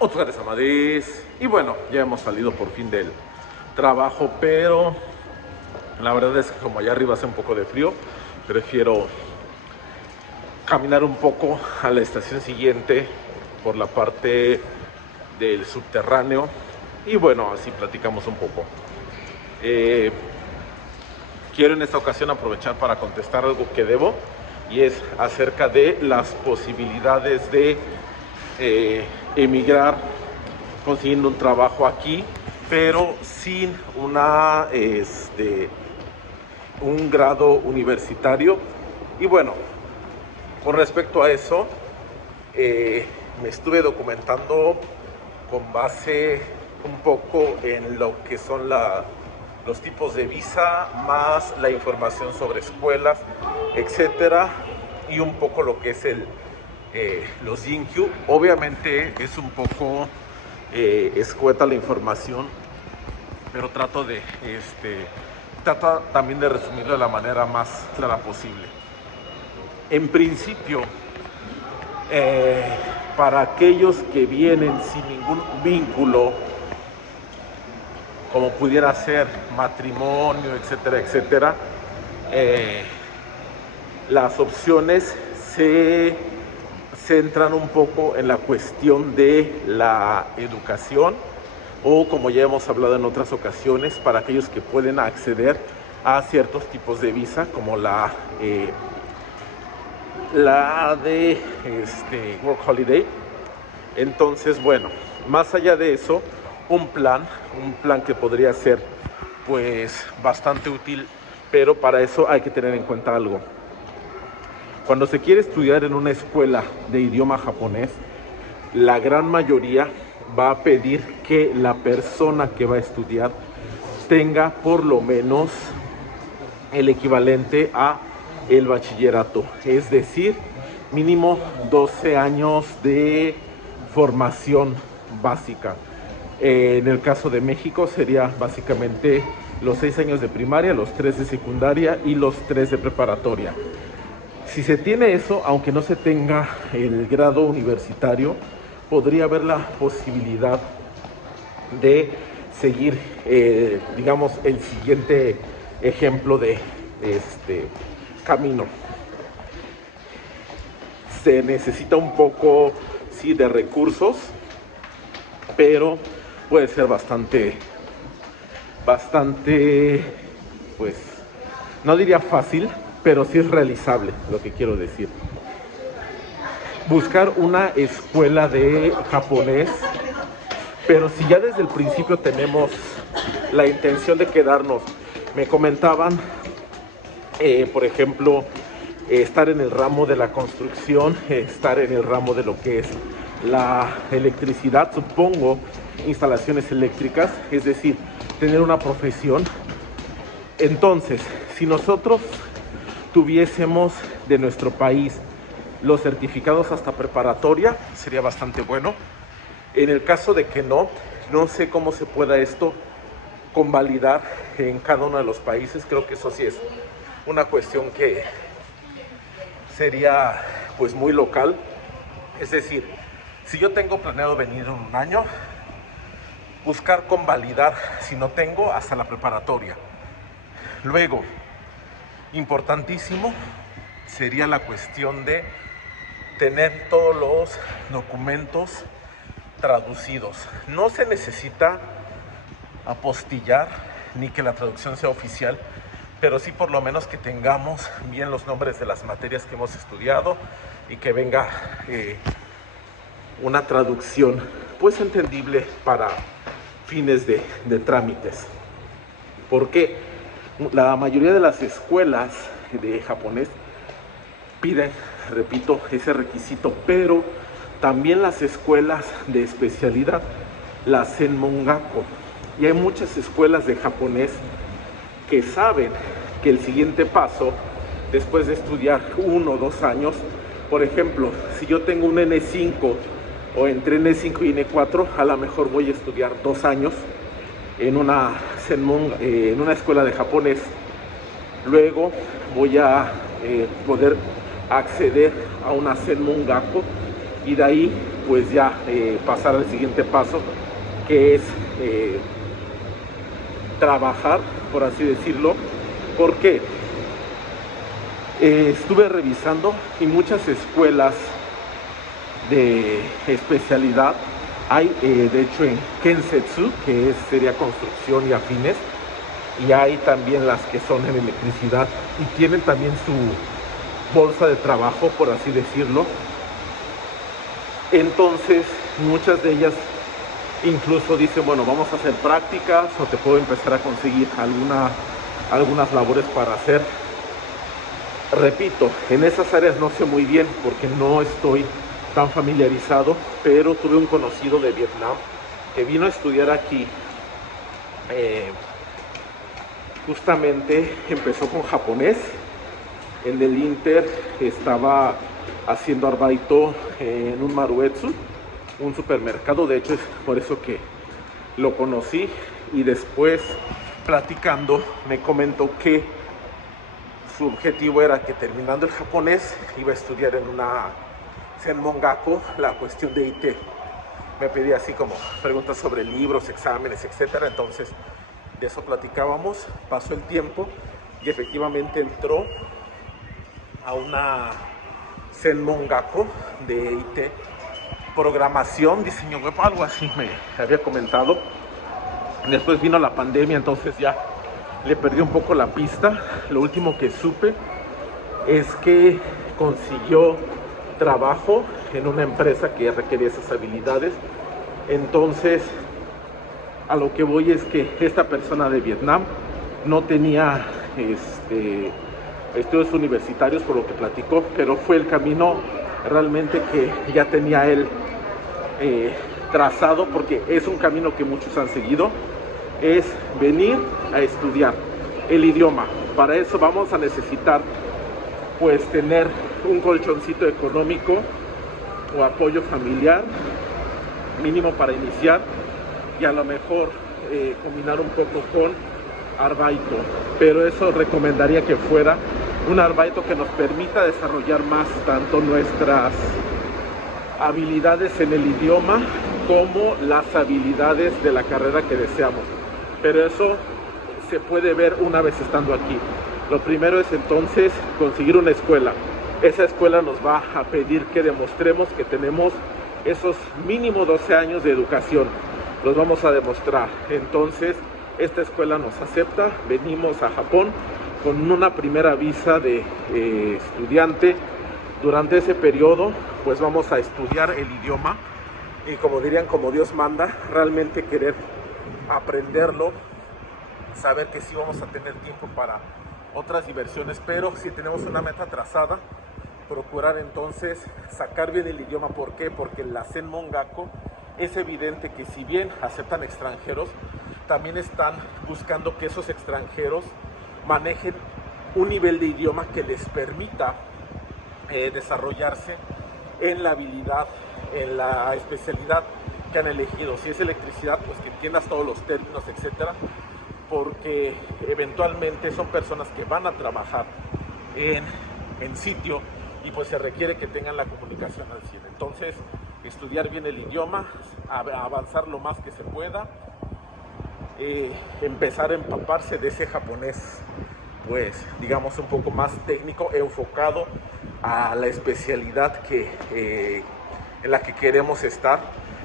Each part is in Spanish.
Otsukares Amadís. Y bueno, ya hemos salido por fin del trabajo, pero la verdad es que como allá arriba hace un poco de frío, prefiero caminar un poco a la estación siguiente por la parte del subterráneo. Y bueno, así platicamos un poco. Quiero en esta ocasión aprovechar para contestar algo que debo, y es acerca de las posibilidades de emigrar consiguiendo un trabajo aquí, pero sin un grado universitario. Y bueno, con respecto a eso, me estuve documentando con base un poco en lo que son los tipos de visa, más la información sobre escuelas, etcétera, y un poco lo que es los Jinkyu. Obviamente es un poco escueta la información, pero trato también de resumirlo de la manera más clara posible. En principio, para aquellos que vienen sin ningún vínculo, como pudiera ser matrimonio, etcétera, etcétera, las opciones se centran un poco en la cuestión de la educación, o como ya hemos hablado en otras ocasiones, para aquellos que pueden acceder a ciertos tipos de visa, como la de Work Holiday. Entonces, bueno, más allá de eso, un plan que podría ser pues bastante útil, pero para eso hay que tener en cuenta algo. Cuando se quiere estudiar en una escuela de idioma japonés, la gran mayoría va a pedir que la persona que va a estudiar tenga por lo menos el equivalente a el bachillerato, es decir, mínimo 12 años de formación básica. En el caso de México sería básicamente los 6 años de primaria, los 3 de secundaria y los 3 de preparatoria. Si se tiene eso, aunque no se tenga el grado universitario, podría haber la posibilidad de seguir, digamos, el siguiente ejemplo de camino. Se necesita un poco, sí, de recursos, pero puede ser bastante, pues, no diría fácil, pero sí es realizable, lo que quiero decir. Buscar una escuela de japonés, pero si ya desde el principio tenemos la intención de quedarnos, me comentaban, por ejemplo, estar en el ramo de la construcción, estar en el ramo de lo que es la electricidad, supongo, instalaciones eléctricas, es decir, tener una profesión. Entonces, si nosotros tuviésemos de nuestro país los certificados hasta preparatoria, sería bastante bueno. En el caso de que no sé cómo se pueda esto convalidar en cada uno de los países. Creo que eso sí es una cuestión que sería pues muy local. Es decir, si yo tengo planeado venir en un año, buscar convalidar, si no tengo, hasta la preparatoria. Luego, importantísimo sería la cuestión de tener todos los documentos traducidos. No se necesita apostillar ni que la traducción sea oficial, pero sí por lo menos que tengamos bien los nombres de las materias que hemos estudiado y que venga una traducción pues entendible para fines de trámites. Porque la mayoría de las escuelas de japonés piden, repito, ese requisito, pero también las escuelas de especialidad, la Senmongako. Y hay muchas escuelas de japonés que saben que el siguiente paso, después de estudiar 1 o 2 años, por ejemplo, si yo tengo un N5 o entre N5 y N4, a lo mejor voy a estudiar 2 años en una escuela de japonés. Luego voy a poder acceder a una Senmongako, y de ahí pues ya pasar al siguiente paso, que es trabajar, por así decirlo. ¿Por qué? Estuve revisando y muchas escuelas de especialidad hay, de hecho en Kensetsu, que sería construcción y afines, y hay también las que son en electricidad y tienen también su bolsa de trabajo, por así decirlo. Entonces muchas de ellas incluso dicen, bueno, vamos a hacer prácticas o te puedo empezar a conseguir algunas labores para hacer. Repito, en esas áreas no sé muy bien porque no estoy tan familiarizado, pero tuve un conocido de Vietnam que vino a estudiar aquí. Justamente empezó con japonés. En el Inter estaba haciendo arbaito en un Maruetsu, un supermercado. De hecho es por eso que lo conocí, y después platicando me comentó que su objetivo era que terminando el japonés iba a estudiar en una Senmongako la cuestión de IT. Me pedía así como preguntas sobre libros, exámenes, etcétera. Entonces de eso platicábamos, pasó el tiempo y efectivamente entró a una Senmongako de IT, programación, diseño web, algo así me había comentado. Después vino la pandemia, entonces ya le perdí un poco la pista. Lo último que supe es que consiguió trabajo en una empresa que requería esas habilidades. Entonces a lo que voy es que esta persona de Vietnam no tenía estudios universitarios, por lo que platicó, pero fue el camino realmente que ya tenía él trazado, porque es un camino que muchos han seguido, es venir a estudiar el idioma. Para eso vamos a necesitar pues tener un colchoncito económico o apoyo familiar mínimo para iniciar, y a lo mejor combinar un poco con arbaito, pero eso recomendaría que fuera un arbaito que nos permita desarrollar más tanto nuestras habilidades en el idioma como las habilidades de la carrera que deseamos. Pero eso se puede ver una vez estando aquí. Lo primero es entonces conseguir una escuela. Esa escuela nos va a pedir que demostremos que tenemos esos mínimo 12 años de educación. Los vamos a demostrar. Entonces esta escuela nos acepta, venimos a Japón con una primera visa de estudiante. Durante ese periodo pues vamos a estudiar el idioma y, como dirían, como Dios manda, realmente querer aprenderlo, saber que sí vamos a tener tiempo para otras diversiones, pero si tenemos una meta trazada, procurar entonces sacar bien el idioma. ¿Por qué? Porque en la Senmongako es evidente que si bien aceptan extranjeros, también están buscando que esos extranjeros manejen un nivel de idioma que les permita desarrollarse en la habilidad, en la especialidad que han elegido. Si es electricidad, pues que entiendas todos los términos, etcétera, porque eventualmente son personas que van a trabajar en sitio y pues se requiere que tengan la comunicación al 100. Entonces, estudiar bien el idioma, avanzar lo más que se pueda, empezar a empaparse de ese japonés, pues digamos un poco más técnico, enfocado a la especialidad en la que queremos estar.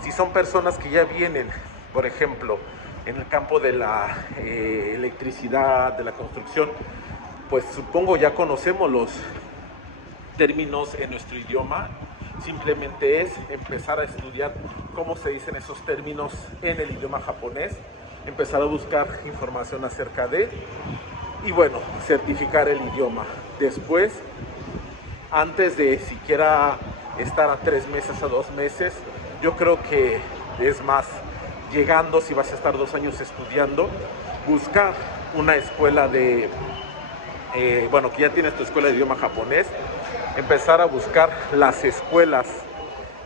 Si son personas que ya vienen, por ejemplo, en el campo de la electricidad, de la construcción, pues supongo ya conocemos los términos en nuestro idioma. Simplemente es empezar a estudiar cómo se dicen esos términos en el idioma japonés, empezar a buscar información acerca de, y bueno, certificar el idioma. Después, antes de siquiera estar a 3 meses, a 2 meses, yo creo que es más, llegando, si vas a estar 2 años estudiando, buscar una escuela de, bueno, que ya tienes tu escuela de idioma japonés, empezar a buscar las escuelas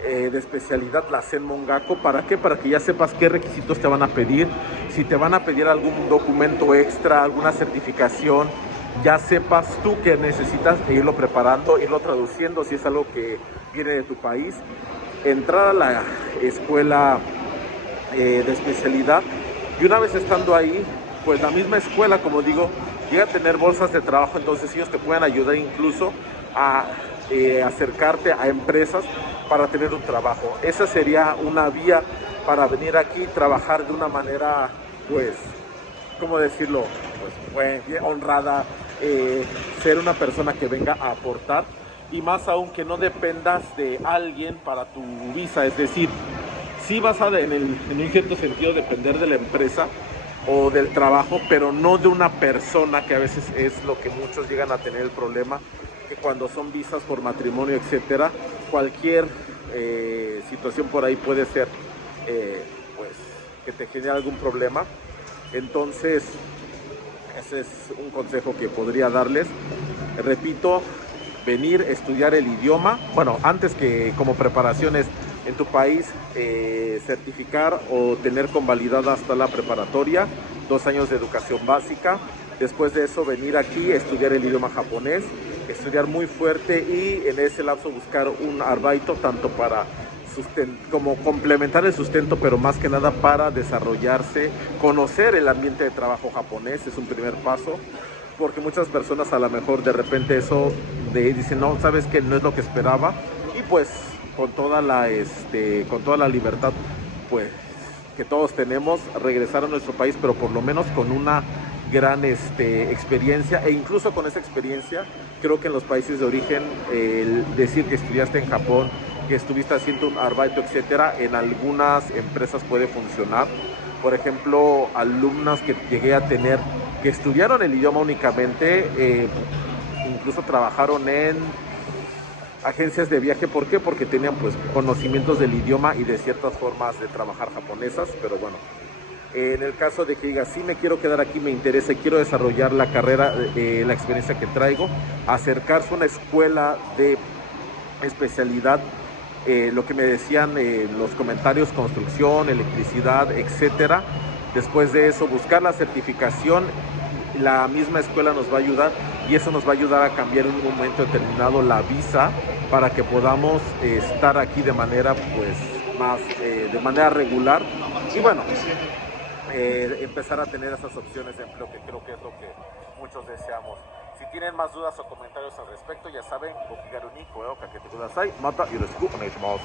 de especialidad, la Senmongako. ¿Para qué? Para que ya sepas qué requisitos te van a pedir. Si te van a pedir algún documento extra, alguna certificación, ya sepas tú que necesitas irlo preparando, irlo traduciendo si es algo que viene de tu país. entrar a la escuela de especialidad, y una vez estando ahí, pues la misma escuela, como digo, llega a tener bolsas de trabajo, entonces ellos te pueden ayudar incluso a acercarte a empresas para tener un trabajo. Esa sería una vía para venir aquí y trabajar de una manera, pues, ¿cómo decirlo? Pues, bien honrada, ser una persona que venga a aportar, y más aún que no dependas de alguien para tu visa, es decir, sí vas a en un cierto sentido depender de la empresa o del trabajo, pero no de una persona, que a veces es lo que muchos llegan a tener el problema, que cuando son visas por matrimonio, etcétera, cualquier situación por ahí puede ser, pues, que te genere algún problema. Entonces, ese es un consejo que podría darles. Repito, venir, estudiar el idioma. Bueno, antes que como preparaciones en tu país, certificar o tener convalidada hasta la preparatoria, 2 años de educación básica. Después de eso, venir aquí, estudiar el idioma japonés, estudiar muy fuerte, y en ese lapso buscar un arbaito, tanto para como complementar el sustento, pero más que nada para desarrollarse, conocer el ambiente de trabajo japonés, es un primer paso, porque muchas personas a lo mejor de repente eso dicen, no, sabes que no es lo que esperaba, y pues con toda la libertad, pues, que todos tenemos, regresar a nuestro país, pero por lo menos con una gran experiencia, e incluso con esa experiencia, creo que en los países de origen, el decir que estudiaste en Japón, que estuviste haciendo un arbaito, etcétera, en algunas empresas puede funcionar. Por ejemplo, alumnas que llegué a tener que estudiaron el idioma únicamente, incluso trabajaron en agencias de viaje. ¿Por qué? Porque tenían, pues, conocimientos del idioma y de ciertas formas de trabajar japonesas. Pero bueno, en el caso de que diga, sí me quiero quedar aquí, me interesa y quiero desarrollar la carrera, la experiencia que traigo, acercarse a una escuela de especialidad, lo que me decían los comentarios, construcción, electricidad, etcétera. Después de eso, buscar la certificación. La misma escuela nos va a ayudar, y eso nos va a ayudar a cambiar en un momento determinado la visa, para que podamos estar aquí de manera, pues, más de manera regular, y bueno, empezar a tener esas opciones de empleo, que creo que es lo que muchos deseamos. Si tienen más dudas o comentarios al respecto, ya saben, ご気軽に声をかけてください。またよろしくお願いします。